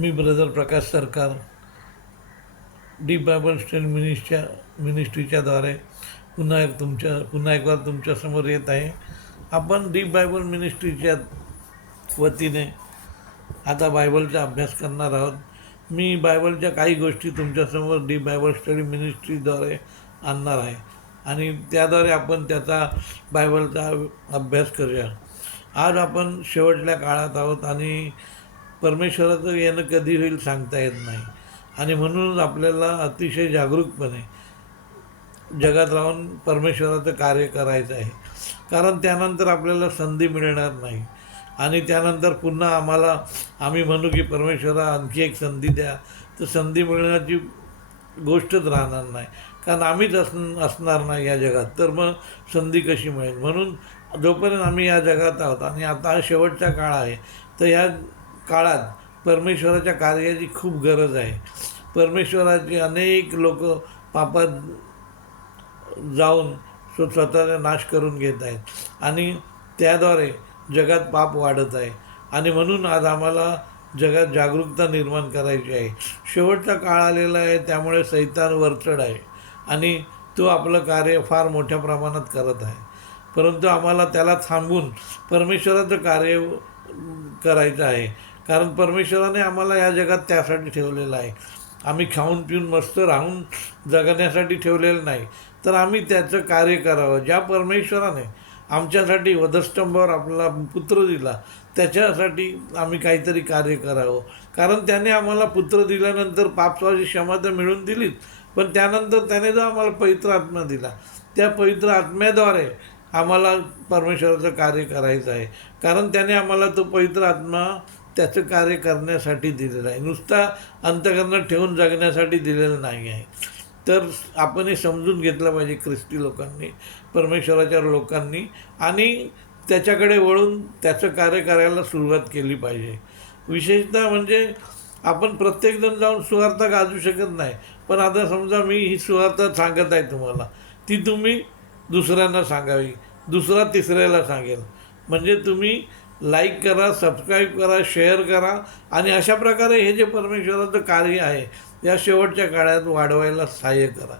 Me brother प्रकाश सरकार deep Bible study मिनिस्ट्रीच्या द्वारे पुन्हा एक बार तुमच्यासमोर येत आहे. आपण डीप बायबल मिनिस्ट्रीच्या वतीने आता बायबलचा अभ्यास करणार आहोत. मी बायबलच्या काही गोष्टी तुमच्यासमोर डीप बायबल स्टडी मिनिस्ट्रीद्वारे आणणार आहे आणि त्याद्वारे आपण त्याचा बायबलचा अभ्यास करूया. आज आपण शेवटल्या काळात आहोत आणि परमेश्वराचं येणं कधी होईल सांगता येत नाही आणि म्हणूनच आपल्याला अतिशय जागरूकपणे जगात राहून परमेश्वराचं कार्य करायचं आहे. कारण त्यानंतर आपल्याला संधी मिळणार नाही आणि त्यानंतर पुन्हा आम्ही म्हणू की परमेश्वरा आणखी एक संधी द्या, तर संधी मिळण्याची गोष्टच राहणार नाही. कारण आम्हीच असणार नाही या जगात, तर मग संधी कशी मिळेल. म्हणून जोपर्यंत आम्ही या जगात आहोत आणि आता हा शेवटचा काळ आहे, तर या काळात परमेश्वराच्या कार्याची खूप गरज आहे. परमेश्वराचे अनेक लोक पापात जाऊन स्वतःचा नाश करून घेत आहेत आणि त्याद्वारे जगात पाप वाढत आहे आणि म्हणून आज आम्हाला जगात जागरूकता निर्माण करायची आहे. शेवटचा काळ आलेला आहे, त्यामुळे सैतान वरचढ आहे आणि तो आपलं कार्य फार मोठ्या प्रमाणात करत आहे. परंतु आम्हाला त्याला थांबून परमेश्वराचं कार्य करायचं आहे. कारण परमेश्वराने आम्हाला या जगात त्यासाठी ठेवलेलं आहे. आम्ही खाऊन पिऊन मस्त राहून जगण्यासाठी ठेवलेलं नाही, तर आम्ही त्याचं कार्य करावं. ज्या परमेश्वराने आमच्यासाठी वधस्तंभावर आपला पुत्र दिला, त्याच्यासाठी आम्ही काहीतरी कार्य करावं. कारण त्याने आम्हाला पुत्र दिल्यानंतर पापाची क्षमा तर मिळून दिलीच, पण त्यानंतर त्याने जो आम्हाला पवित्र आत्मा दिला, त्या पवित्र आत्म्याद्वारे आम्हाला परमेश्वराचं कार्य करायचं आहे. कारण त्याने आम्हाला तो पवित्र आत्मा त्याचं कार्य करण्यासाठी दिलेलं आहे, नुसता अंतःकरणात ठेवून जगण्यासाठी दिलेलं नाही आहे. तर आपण हे समजून घेतलं पाहिजे ख्रिस्ती लोकांनी, परमेश्वराच्या लोकांनी, आणि त्याच्याकडे वळून त्याचं कार्य करायला सुरुवात केली पाहिजे. विशेषतः म्हणजे आपण प्रत्येकजण जाऊन सुवार्ता गाजू शकत नाही, पण आता समजा मी ही सुवार्ता सांगत आहे तुम्हाला, ती तुम्ही दुसऱ्यांना सांगावी, दुसरा तिसऱ्याला सांगेल. म्हणजे तुम्ही लाईक करा, सबस्क्राईब करा, शेअर करा आणि अशा प्रकारे हे जे परमेश्वराचं कार्य आहे या शेवटच्या काळात वाढवायला सहाय्य करा.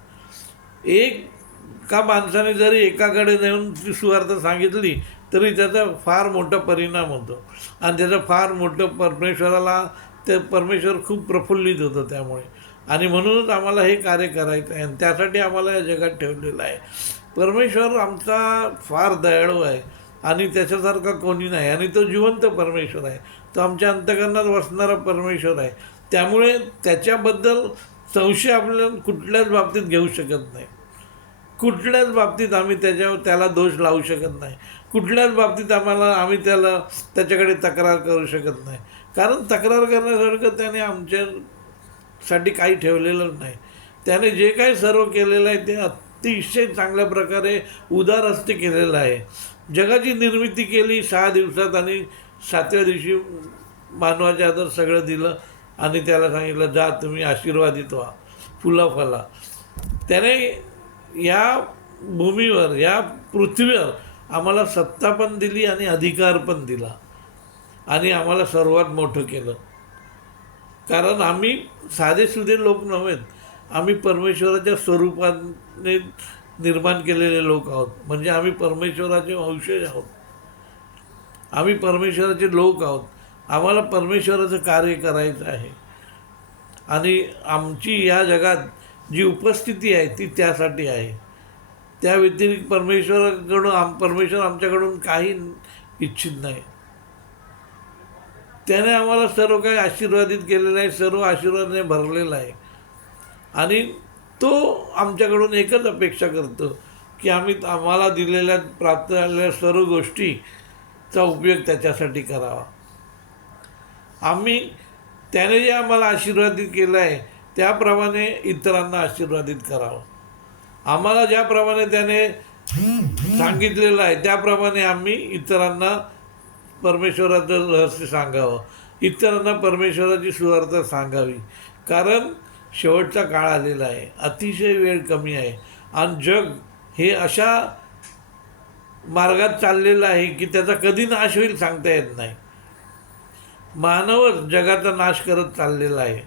एका माणसाने जरी एकाकडे नेऊन ती सुवार्ता सांगितली तरी त्याचा फार मोठा परिणाम होतो आणि त्याचं फार मोठं परमेश्वर खूप प्रफुल्लित होतं त्यामुळे. आणि म्हणूनच आम्हाला हे कार्य करायचं आहे आणि त्यासाठी आम्हाला या जगात ठेवलेलं आहे. परमेश्वर आमचा फार दयाळू आहे आणि त्याच्यासारखा कोणी नाही आणि तो जिवंत परमेश्वर आहे. तो आमच्या अंतःकरणात वसणारा परमेश्वर आहे. त्यामुळे त्याच्याबद्दल संशय आपल्याला कुठल्याच बाबतीत घेऊ शकत नाही. कुठल्याच बाबतीत आम्ही त्याला दोष लावू शकत नाही. कुठल्याच बाबतीत आम्ही त्याच्याकडे तक्रार करू शकत नाही. कारण तक्रार करण्यासारखं त्याने आमच्यासाठी काही ठेवलेलं नाही. त्याने जे काही सर्व केलेलं आहे ते अतिशय चांगल्या प्रकारे उदार हस्ते केलेलं आहे. जगाची निर्मिती केली 6 दिवसात आणि 7व्या दिवशी मानवाच्या हातात सगळं दिलं आणि त्याला सांगितलं, जा तुम्ही आशीर्वादित व्हा, फुला फला. त्याने या भूमीवर, या पृथ्वीवर आम्हाला सत्ता पण दिली आणि अधिकार पण दिला आणि आम्हाला सर्वात मोठं केलं. कारण आम्ही साधेसुधे लोक नव्हेत, आम्ही परमेश्वराच्या स्वरूपाने निर्माण केलेले लोक आहोत. म्हणजे आम्ही परमेश्वराचे वंशज आहोत, आम्ही परमेश्वराचे लोक आहोत. आम्हाला परमेश्वराचं कार्य करायचं आहे आणि आमची या जगात जी उपस्थिती आहे ती त्यासाठी आहे. त्या व्यतिरिक्त परमेश्वर आमच्याकडून काही इच्छित नाही. त्याने आम्हाला सर्व काही आशीर्वादित केलेलं आहे, सर्व आशीर्वादाने भरलेलं आहे आणि तो आमच्याकडून एकच अपेक्षा करतो की आम्हाला प्राप्त झालेल्या सर्व गोष्टीचा उपयोग त्याच्यासाठी करावा. त्याने जे आम्हाला आशीर्वादित केलं आहे त्याप्रमाणे इतरांना आशीर्वादित करावं. आम्हाला ज्याप्रमाणे त्याने सांगितलेलं आहे त्याप्रमाणे आम्ही इतरांना परमेश्वराचं रहस्य सांगावं, इतरांना परमेश्वराची सुवार्ता सांगावी. कारण शेवटचा काळ आलेला आहे, अतिशय वेळ कमी आहे आणि जग हे अशा मार्गात चाललेलं आहे की त्याचा कधी नाश होईल सांगता येत नाही. मानवच जगाचा नाश करत चाललेला आहे.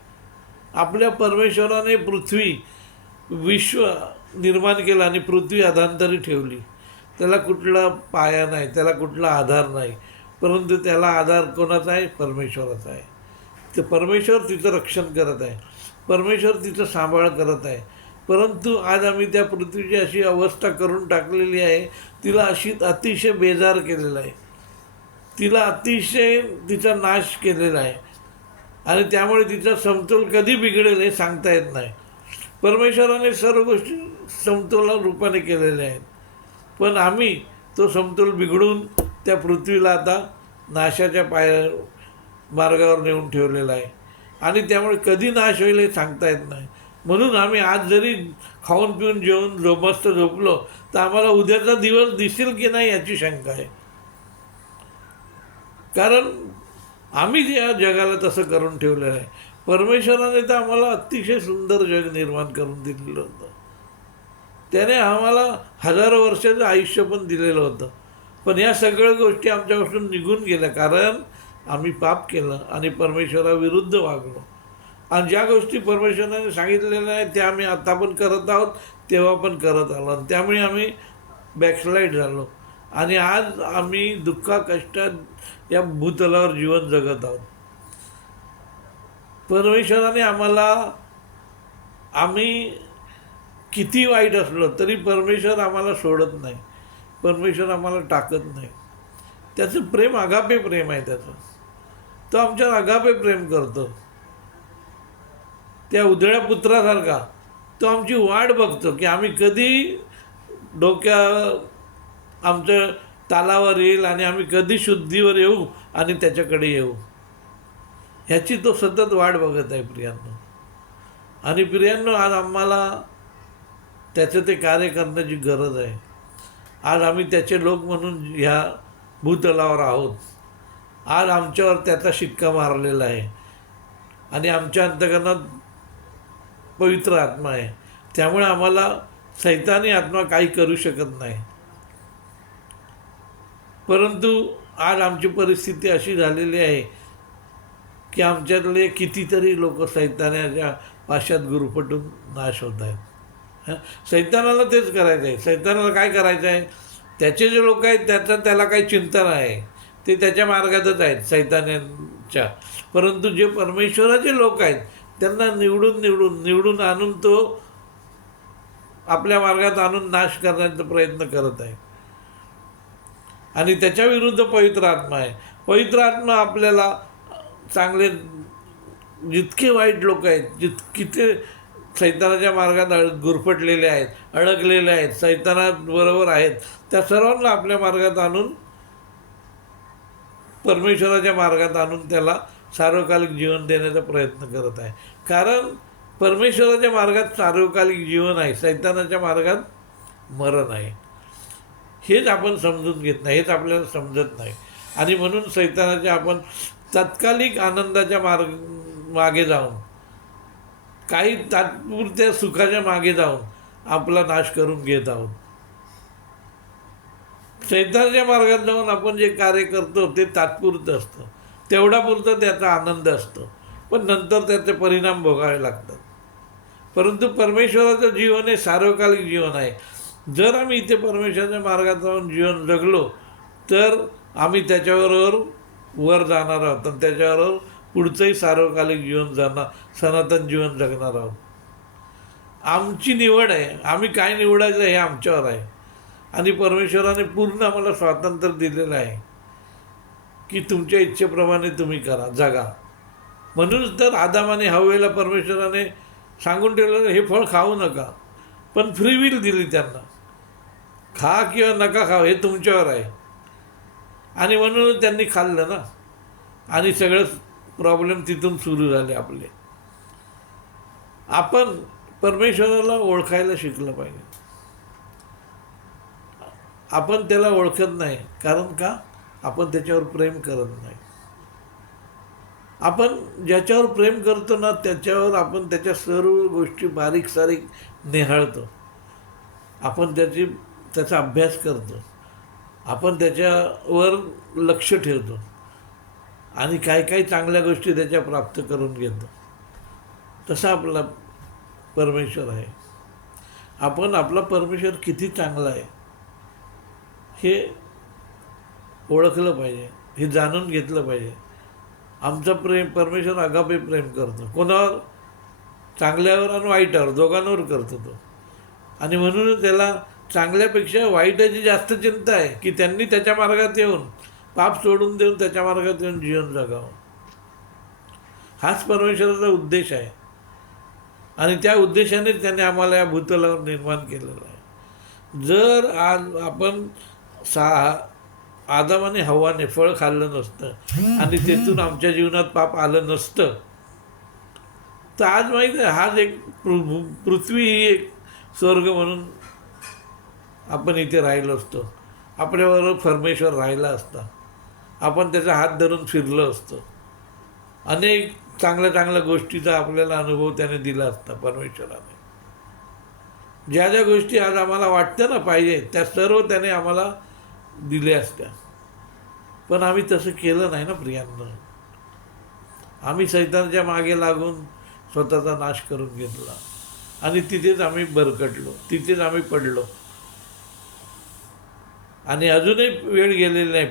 आपल्या परमेश्वराने पृथ्वी विश्व निर्माण केलं आणि पृथ्वी अधांतरी ठेवली. त्याला कुठला पाया नाही, त्याला कुठला आधार नाही, परंतु त्याला आधार कोणाचा आहे? परमेश्वराचा आहे. ते परमेश्वर तिचं रक्षण करत आहे, परमेश्वर तिचं सांभाळ करत आहे. परंतु आज आम्ही त्या पृथ्वीची अशी अवस्था करून टाकलेली आहे, तिला अशी अतिशय बेजार केलेलं आहे, तिला अतिशय तिचा नाश केलेला आहे आणि त्यामुळे तिचा समतोल कधी बिघडेल हे सांगता येत नाही. परमेश्वराने सर्व गोष्टी समतोल रूपाने केलेल्या आहेत, पण आम्ही तो समतोल बिघडून त्या पृथ्वीला आता नाशाच्या मार्गावर नेऊन ठेवलेला आहे आणि त्यामुळे कधी नाश होईल हे सांगता येत नाही. म्हणून आम्ही आज जरी खाऊन पिऊन जेवून मस्त झोपलो तर आम्हाला उद्याचा दिवस दिसेल की नाही याची शंका आहे. कारण आम्ही या जगाला तसं करून ठेवलेलं आहे. परमेश्वराने तर आम्हाला अतिशय सुंदर जग निर्माण करून दिलेलं होतं. त्याने आम्हाला हजारो वर्षाचं आयुष्य पण दिलेलं होतं, पण या सगळ्या गोष्टी आमच्यापासून निघून गेल्या कारण आम्ही पाप केलं आणि परमेश्वराविरुद्ध वागलो. आणि ज्या गोष्टी परमेश्वराने सांगितलेल्या आहेत त्या आम्ही आता पण करत आहोत, तेव्हा पण करत आलो आणि त्यामुळे आम्ही बॅकस्लाईड झालो आणि आज आम्ही कष्टात या भूतलावर जीवन जगत आहोत. परमेश्वराने आम्ही किती वाईट असलो तरी परमेश्वर आम्हाला सोडत नाही, परमेश्वर आम्हाला टाकत नाही. त्याचं प्रेम अगापे प्रेम आहे त्याचं. तो आमच्यावर अगापे प्रेम करतो. त्या उधळ्या पुत्रासारखा तो आमची वाट बघतो की आम्ही कधी आमचं तालावर येईल आणि आम्ही कधी शुद्धीवर येऊ आणि त्याच्याकडे येऊ, ह्याची तो सतत वाट बघत आहे प्रियांनो. आणि प्रियांनो, आज आम्हाला त्याचं ते कार्य करण्याची गरज आहे. आज आम्ही त्याचे लोक म्हणून ह्या भूतलावर आहोत. आज आमच्यावर त्याचा शिक्का मारलेला आहे आणि आमच्या अंतःकरणात पवित्र आत्मा आहे. त्यामुळे आम्हाला सैतानी आत्मा काही करू शकत नाही. परंतु आज आमची परिस्थिती अशी झालेली आहे की आमच्यातले कितीतरी लोक सैतानाच्या पाशात गुरफटून नाश होत आहेत. सैतानाला तेच करायचं आहे. सैतानाला काय करायचं आहे? त्याचे जे लोक आहेत त्याला काही चिंता नाही, ते त्याच्या मार्गातच आहेत सैतानाच्या. परंतु जे परमेश्वराचे लोक आहेत त्यांना निवडून आणून तो आपल्या मार्गात आणून नाश करण्याचा प्रयत्न करत आहे. आणि त्याच्या विरुद्ध पवित्र आत्मा आहे. पवित्र आत्मा आपल्याला चांगले, जितके वाईट लोक आहेत, किती सैतानाच्या मार्गात गुरफटलेले आहेत, अडकलेले आहेत, सैतानाबरोबर आहेत, त्या सर्वांना आपल्या मार्गात आणून, परमेश्वराच्या मार्गात आणून त्याला सार्वकालिक जीवन देण्याचा प्रयत्न करत आहे. कारण परमेश्वराच्या मार्गात सार्वकालिक जीवन आहे, सैतानाच्या मार्गात मरण आहे. हेच आपण समजून घेत नाही, हेच आपल्याला समजत नाही. आणि म्हणून सैतानाच्या आपण तात्कालिक आनंदाच्या मागे जाऊन, काही तात्पुरत्या सुखाच्या मागे जाऊन आपला नाश करून घेत आहोत. सैतानाच्या मार्गात जाऊन आपण जे कार्य करतो ते तात्पुरतं असतं, तेवढापुरतं त्याचा आनंद असतो, पण नंतर त्याचे परिणाम भोगावे लागतात. परंतु परमेश्वराचं जीवन हे सार्वकालिक जीवन आहे. जर आम्ही इथे परमेश्वराच्या मार्गात जाऊन जीवन जगलो तर आम्ही त्याच्याबरोबर वर जाणार आहोत आणि त्याच्याबरोबर पुढचंही सार्वकालिक जीवन सनातन जीवन जगणार आहोत. आमची निवड आहे, आम्ही काय निवडायचं हे आमच्यावर आहे. आणि परमेश्वराने पूर्ण आम्हाला स्वातंत्र्य दिलेलं आहे की तुमच्या इच्छेप्रमाणे तुम्ही करा, जगा. म्हणूनच तर आदामाने हव्वेला परमेश्वराने सांगून ठेवलं हे फळ खाऊ नका, पण फ्री विल दिली त्यांना. खा किंवा नका खाऊ हे तुमच्यावर आहे. आणि म्हणून त्यांनी खाल्लं ना, आणि सगळं प्रॉब्लेम तिथून सुरू झाले आपले. आपण परमेश्वराला ओळखायला शिकलं पाहिजे. आपण त्याला ओळखत नाही, कारण का? आपण त्याच्यावर प्रेम करत नाही. आपण ज्याच्यावर प्रेम करतो ना त्याच्यावर आपण त्याच्या सर्व गोष्टी बारीक सारीक निहाळतो, आपण त्याचा अभ्यास करतो, आपण त्याच्यावर लक्ष ठेवतो. आणि काही काही चांगल्या गोष्टी त्याच्या प्राप्त करून घेतो. तसा आपला परमेश्वर आहे. आपण आपला परमेश्वर किती चांगला आहे हे ओळखलं पाहिजे, हे जाणून घेतलं पाहिजे. आमचा परमेश्वर आगापे प्रेम करतो. कोणावर? चांगल्यावर आणि वाईटावर, दोघांवर करतो तो. आणि म्हणून त्याला चांगल्यापेक्षा वाईटाची जास्त चिंता आहे, की त्यांनी त्याच्या मार्गात येऊन पाप सोडून देऊन त्याच्या मार्गात येऊन जीवन जगावं. हाच परमेश्वराचा उद्देश आहे. आणि त्या उद्देशानेच त्याने आम्हाला या भूतलावर निर्माण केलेलं आहे. जर आज आपण आदम आणि हव्वाने फळ खाल्लं नसतं आणि तिथून आमच्या जीवनात पाप आलं नसतं, तर आज माहीत आहे हाच एक पृथ्वी ही एक स्वर्ग म्हणून आपण इथे राहिलो असतो. आपल्याबरोबर परमेश्वर राहिला असता, आपण त्याचा हात धरून फिरलो असतो. अनेक चांगल्या चांगल्या गोष्टीचा आपल्याला अनुभव त्याने दिला असता परमेश्वराने. ज्या ज्या गोष्टी आज आम्हाला वाटतं ना पाहिजे, त्या सर्व त्याने आम्हाला दिल्या असत्या. पण आम्ही तसं केलं नाही ना प्रियांना. आम्ही सैतानाच्या मागे लागून स्वतःचा नाश करून घेतला आणि तिथेच आम्ही भरकटलो, तिथेच आम्ही पडलो. आणि अजूनही वेळ गेलेली नाही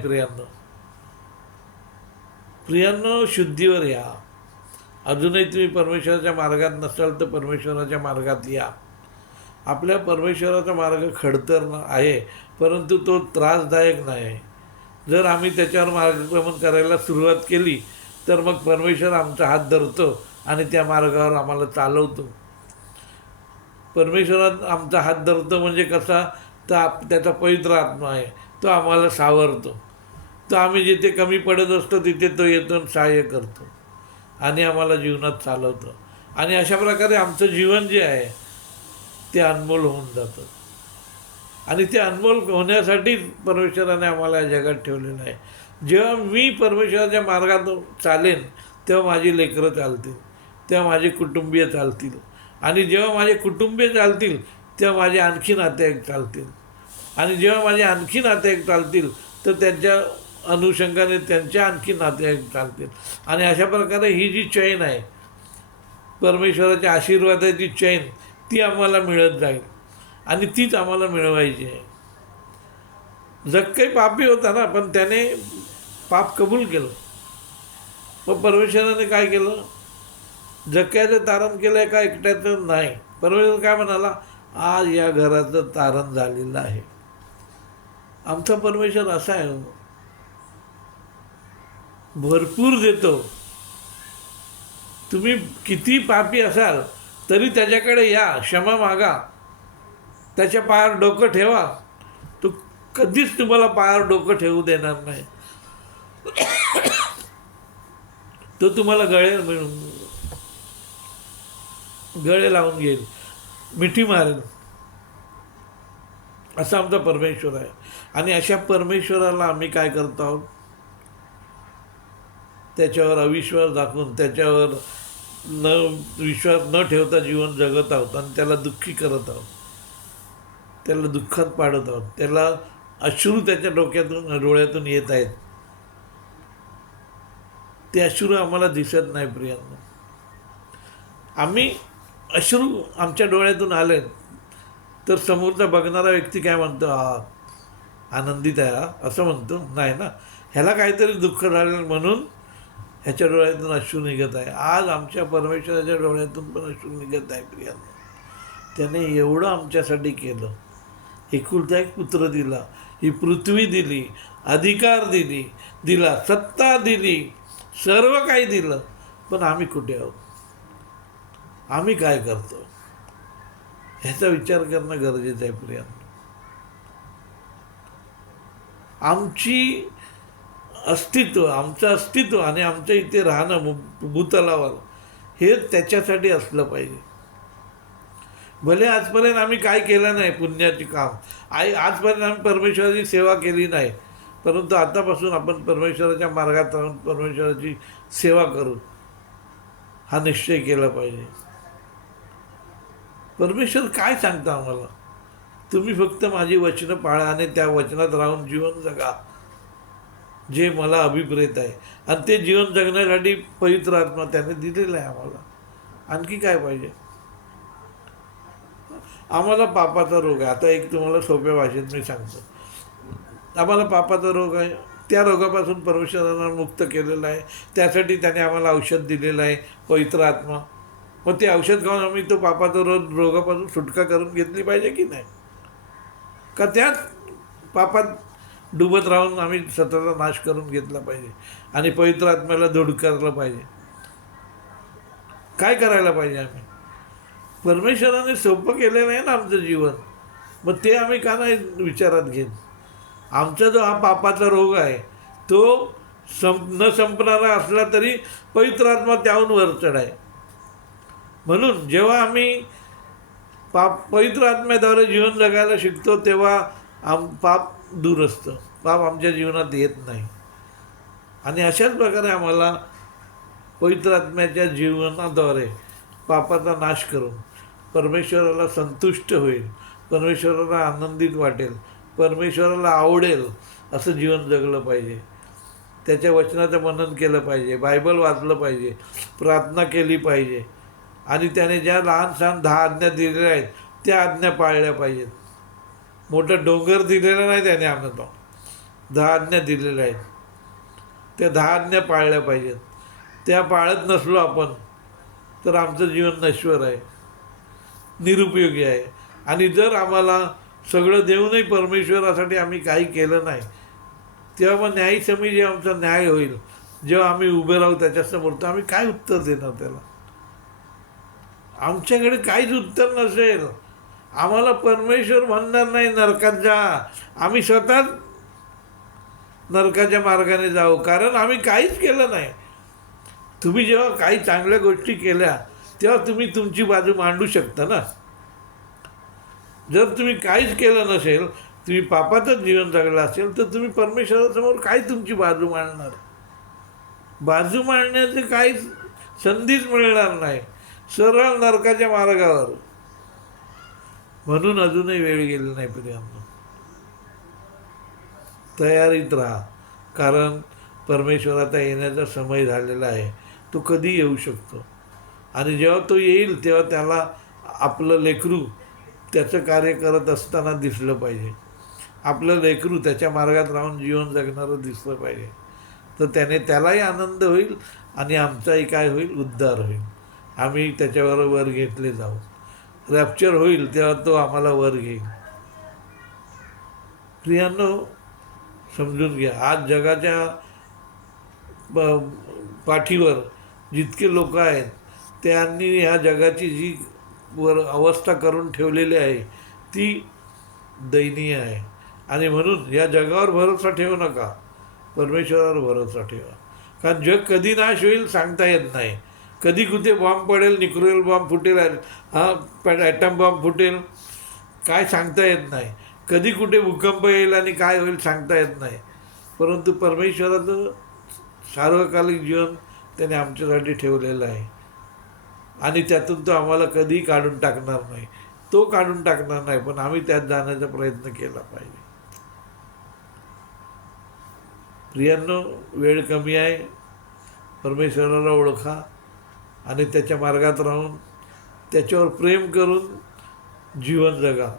प्रियांनो, शुद्धीवर या. अजूनही तुम्ही परमेश्वराच्या मार्गात नसाल तर परमेश्वराच्या मार्गात या. आपल्या परमेश्वराचा मार्ग खडतर आहे, परंतु तो त्रासदायक नाही. जर आम्ही त्याच्यावर मार्गक्रमण करायला सुरुवात केली तर मग परमेश्वर आमचा हात धरतो आणि त्या मार्गावर आम्हाला चालवतो. परमेश्वरात आमचा हात धरतो म्हणजे कसा, तर त्याचा पवित्र आत्मा आहे, तो आम्हाला सावरतो. तो आम्ही जिथे कमी पडत असतो तिथे तो येतो आणि सहाय्य करतो आणि आम्हाला जीवनात चालवतो. आणि अशा प्रकारे आमचं जीवन जे आहे ते अनमोल होऊन जातं. आणि ते अनमोल होण्यासाठी परमेश्वराने आम्हाला या जगात ठेवलेलं आहे. जेव्हा मी परमेश्वराच्या मार्गात चालेन तेव्हा माझी लेकरं चालतील, तेव्हा माझे कुटुंबीय चालतील. आणि जेव्हा माझे कुटुंबीय चालतील तेव्हा माझे आणखी नातेवाईक चालतील. आणि जेव्हा माझे आणखी नातेवाईक चालतील तर त्यांच्या अनुषंगाने त्यांच्या आणखी नातेवाईक चालतील. आणि अशा प्रकारे ही जी चैन आहे, परमेश्वराच्या आशीर्वादाची चैन, ती आम्हाला मिळत जाईल आणि तीच आम्हाला मिळवायची आहे. जक्कई पापी होता ना, पण त्याने पाप कबूल केलं. मग परमेश्वराने काय केलं? जक्क्याचं तारण केलं आहे का एकट्याचं? नाही. परमेश्वर काय म्हणाला? आज या घराचं तारण झालेलं आहे. आमचा परमेश्वर असा आहे, भरपूर देतो. तुम्ही किती पापी असाल तरी त्याच्याकडे या, क्षमा मागा, त्याच्या पायावर डोकं ठेवा. तो कधीच तुम्हाला पायावर डोकं ठेवू देणार नाही. तो तुम्हाला गळे लावून घेईल, मिठी मारेल. असा आमचा परमेश्वर आहे. आणि अशा परमेश्वराला आम्ही काय करतो आहोत? त्याच्यावर अविश्वास दाखवून, त्याच्यावर विश्वास न ठेवता जीवन जगत आहोत आणि त्याला दुःखी करत आहोत, त्याला दुःखात पाडत आहोत. त्याला अश्रू त्याच्या डोळ्यातून येत आहेत. ते अश्रू आम्हाला दिसत नाही प्रियांनो. आम्ही अश्रू आमच्या डोळ्यातून आले तर समोरचा बघणारा व्यक्ती काय म्हणतो? आनंदित आहे असं म्हणतो? नाही ना, ह्याला काहीतरी दुःख झालं म्हणून ह्याच्या डोळ्यातून अश्रू निघत आहे. आज आमच्या परमेश्वराच्या डोळ्यातून पण अश्रू निघत आहे प्रियांनो. त्याने एवढं आमच्यासाठी केलं. एकुलता एक पुत्र दिला, ही पृथ्वी दिली, अधिकार दिला, सत्ता दिली, सर्व काही दिलं. पण आम्ही कुठे आहोत? आम्ही काय करतो? ह्याचा विचार करणं गरजेचं आहे प्रियांनो. आमचं अस्तित्व आणि आमच्या इथे राहणं भूतलावर हे त्याच्यासाठी असलं पाहिजे. भले आजपर्यंत आम्ही काय केलं नाही पुण्याचे काम, आजपर्यंत आम्ही परमेश्वराची सेवा केली नाही, परंतु आतापासून आपण परमेश्वराच्या मार्गात राहून परमेश्वराची सेवा करू हा निश्चय केला पाहिजे. परमेश्वर काय सांगता आम्हाला? तुम्ही फक्त माझी वचनं पाळा आणि त्या वचनात राहून जीवन जगा. जे मला अभिप्रेत आहे. आणि ते जीवन जगण्यासाठी पवित्र आत्मा त्याने दिलेला आहे आम्हाला. आणखी काय पाहिजे? आम्हाला पापाचा रोग आहे. आता एक तुम्हाला सोप्या भाषेत मी सांगतो. आम्हाला पापाचा रोग आहे. त्या रोगापासून परमेश्वरानं मुक्त केलेलं आहे. त्यासाठी त्याने आम्हाला औषध दिलेलं आहे, पवित्र आत्मा. मग ते औषध खाऊन आम्ही तो पापाचा रोगापासून सुटका करून घेतली पाहिजे की नाही? का त्याच पापात डुबत राहून आम्ही स्वतःचा नाश करून घेतला पाहिजे आणि पवित्र आत्म्याला धुडकारलं पाहिजे? काय करायला पाहिजे आम्ही? परमेश्वराने सोपं केलेलं आहे ना आमचं जीवन. मग ते आम्ही का नाही विचारात घेत? आमचा जो हा पापाचा रोग आहे तो न संपणारा असला तरी पवित्र आत्मा त्याहून वर चढाय. म्हणून जेव्हा आम्ही पवित्र आत्म्याद्वारे जीवन जगायला शिकतो तेव्हा पाप दूर असतं, पाप आमच्या जीवनात येत नाही. आणि अशाच प्रकारे आम्हाला पवित्र आत्म्याच्या जीवनाद्वारे पापाचा नाश करून परमेश्वराला संतुष्ट होईल, परमेश्वराला आनंदित वाटेल, परमेश्वराला आवडेल असं जीवन जगलं पाहिजे. त्याच्या वचनाचं मनन केलं पाहिजे, बायबल वाचलं पाहिजे, प्रार्थना केली पाहिजे आणि त्याने ज्या लहान सहान 10 आज्ञा दिलेल्या आहेत त्या आज्ञा पाळल्या पाहिजेत. मोठं डोंगर दिलेलं नाही त्याने आम्हाला, 10 आज्ञा दिलेल्या आहेत. त्या 10 आज्ञा पाळल्या पाहिजेत. त्या पाळत नसलो आपण तर आमचं जीवन नश्वर आहे, निरुपयोगी आहे. आणि जर आम्हाला सगळं देऊनही परमेश्वरासाठी आम्ही काही केलं नाही तेव्हा मग न्यायसमयी जे आमचा न्याय होईल, जेव्हा आम्ही उभे राहू त्याच्यासमोर, तर आम्ही काय उत्तर देणार त्याला? आमच्याकडे काहीच उत्तर नसेल. आम्हाला परमेश्वर म्हणणार नाही नरकात जा, आम्ही स्वतःच नरकाच्या मार्गाने जाऊ, कारण आम्ही काहीच केलं नाही. तुम्ही जेव्हा काही चांगल्या गोष्टी केल्या तेव्हा तुम्ही तुमची बाजू मांडू शकता ना. जर तुम्ही काहीच केलं नसेल, तुम्ही पापाचंच जीवन जगलं असेल, तर तुम्ही परमेश्वरासमोर काय तुमची बाजू मांडणार? बाजू मांडण्याची काहीच संधीच मिळणार नाही, सरळ नरकाच्या मार्गावर. म्हणून अजूनही वेळ गेली नाही प्रियांनो, तयारीत राहा. कारण परमेश्वराचा येण्याचा समय झालेला आहे. तो कधी येऊ शकतो आणि जेव्हा तो येईल तेव्हा त्याला आपलं लेकरू त्याचं कार्य करत असताना दिसलं पाहिजे. आपलं लेकरू त्याच्या मार्गात राहून जीवन जगणारं दिसलं पाहिजे. तर त्यालाही आनंद होईल आणि आमचाही काय होईल? उद्धार होईल. आम्ही त्याच्याबरोबर वर घेतले जाऊ. रॅप्चर होईल तेव्हा तो आम्हाला वर घेईल. प्रियांनो, समजून घ्या, आज जगाच्या पाठीवर जितके लोक आहेत त्यांनी ह्या जगाची जी अवस्था करून ठेवलेली आहे ती दयनीय आहे. आणि म्हणून या जगावर भरोसा ठेवू नका, परमेश्वरावर भरोसा ठेवा. कारण जग कधी नाश होईल सांगता येत नाही. कधी कुठे बॉम्ब पडेल, न्यूक्लिअर बॉम्ब फुटेल, ॲटम बॉम्ब फुटेल, काय सांगता येत नाही. कधी कुठे भूकंप येईल आणि काय होईल सांगता येत नाही. परंतु परमेश्वराचं सार्वकालिक जीवन त्याने आमच्यासाठी ठेवलेलं आहे आणि त्यातून तो आम्हाला कधीही काढून टाकणार नाही. तो काढून टाकणार नाही, पण आम्ही त्यात जाण्याचा प्रयत्न केला पाहिजे. प्रियांनो, वेळ कमी आहे. परमेश्वराला ओळखा आणि त्याच्या मार्गात राहून त्याच्यावर प्रेम करून जीवन जगा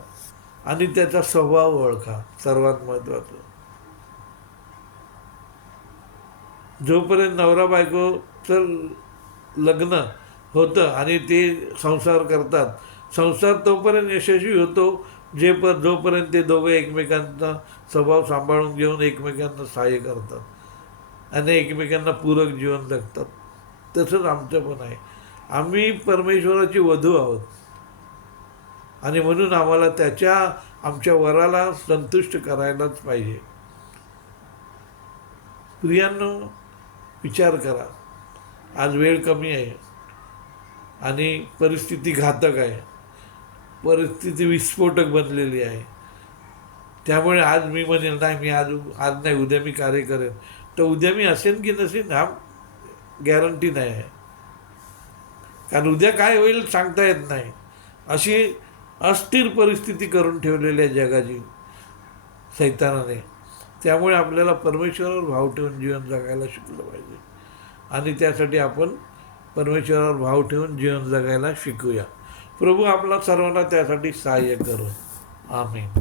आणि त्याचा स्वभाव ओळखा. सर्वात महत्त्वाचं, जोपर्यंत नवरा बायकोचं लग्न होतं आणि ते संसार करतात, संसार तोपर्यंत यशस्वी होतो जोपर्यंत ते दोघं एकमेकांचा स्वभाव सांभाळून घेऊन एकमेकांना सहाय्य करतात आणि एकमेकांना पूरक जीवन जगतात. तसंच आमचं पण आहे. आम्ही परमेश्वराची वधू आहोत आणि म्हणून आम्हाला आमच्या वराला संतुष्ट करायलाच पाहिजे. प्रियांनो, विचार करा. आज वेळ कमी आहे आणि परिस्थिती घातक आहे, परिस्थिती विस्फोटक बनलेली आहे. त्यामुळे आज मी म्हणेल नाही, मी आज नाही, उद्या मी कार्य करेन, तर उद्या मी असेन की नसेन हा गॅरंटी नाही आहे. कारण उद्या काय होईल सांगता येत नाही. अशी अस्थिर परिस्थिती करून ठेवलेली आहे जगाची सैतानाने. त्यामुळे आपल्याला परमेश्वरावर भाव ठेवून जीवन जगायला शिकलं पाहिजे आणि त्यासाठी आपण परमेश्वरावर भाव ठेवून जीवन जगायला शिकूया. प्रभू आपला सर्वांना त्यासाठी सहाय्य करो. आमीन.